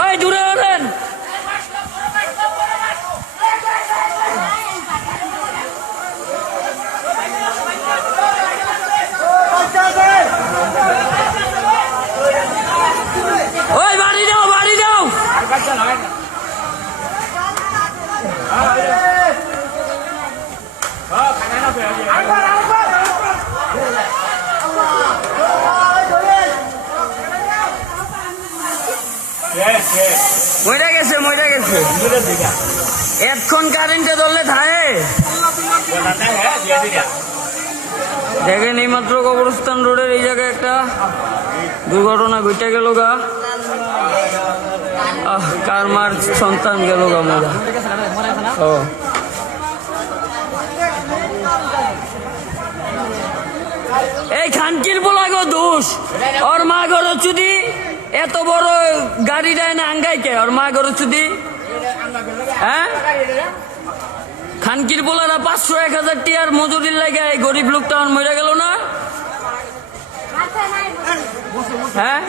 ওই দূরে ওঠেন। ওই বাড়ি দাও, বাড়ি দাও। মইরা গেছে, মইরা গেছে। এখন কারেন্টে ধরলে থাকে। দেখেন এই মাত্র কবরস্থান রোডের এই জায়গায় একটা দুর্ঘটনা ঘটে গেল গা। কার মার সন্তান গেল গা মজা। এই খানকির বলা গো দোষ। ওর মা ঘর চুদি এত বড় গাড়ি দেয় না আঙ্গাইকে। ওর মা ঘর চুদি। হ্যাঁ, খানকির বলারা 500-1000 টিয়ার মজুরির লাগে এই গরিব লোকটা মরে গেল না। হ্যাঁ,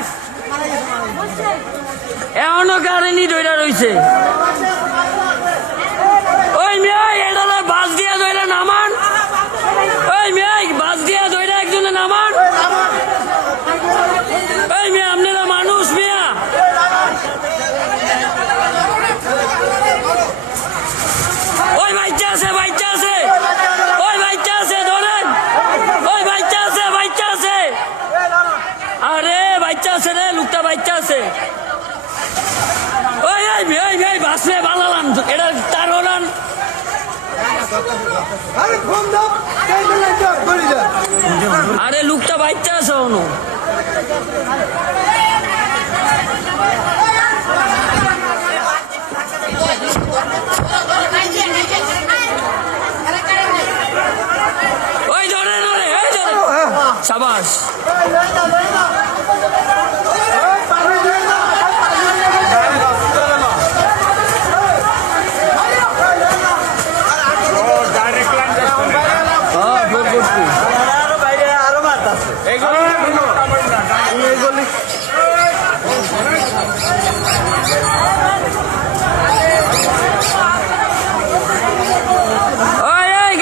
এমনও কারেন্টই ধইরা রইছে। ওই মেয়ে এটা বাস দিয়া ধইরা নামান। ওই মেয়ে বাস দিয়া ধইরা একজনে নামান। ওই মেয়ে আপনারা মানুষ মিয়া। ওই বাচ্চা আছে, বাচ্চা আছে। ওই বাচ্চা আছে, ধরেন। ওই বাচ্চা আছে, বাচ্চা আছে। আরে বাচ্চা আছে রে, লোকটা বাচ্চা আছে। ওই ওই ওই বাসে বানালাম এটা তার হলান। আরে লোকটা বাচ্চা আছে অনু। ওই ধরে ধরে, ওই ধরে। সাবাস।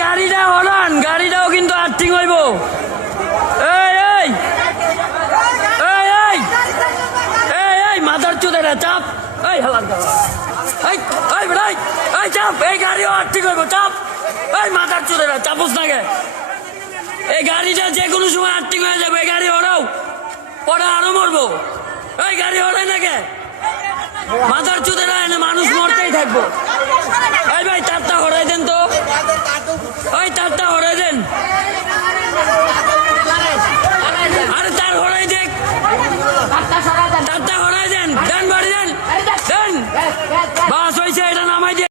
গাড়িটা হলান, গাড়িটাও কিন্তু আর্থিং হইব। মাথার চুদেরা চাপ। এই হালার চাপ। এই গাড়িও আর্থিং হইব, চাপ। এই মাথার চুদেরা চাপুস না গে। এই গাড়িটা যে কোনো সময় আর্থিং হয়ে যাবে। এই গাড়ি ওরাও পরে আরো মরবো। এই গাড়ি ওরাই না গে। মাথার চুদেরা এনে মানুষ মরতেই থাকবো। এই ভাই তারটা হরাই দেন তো। ওই তারটা হরাই দেন। আরে তার হরাই দেখ, তারটা হরাই দেন। দেন বাড়ি দেন।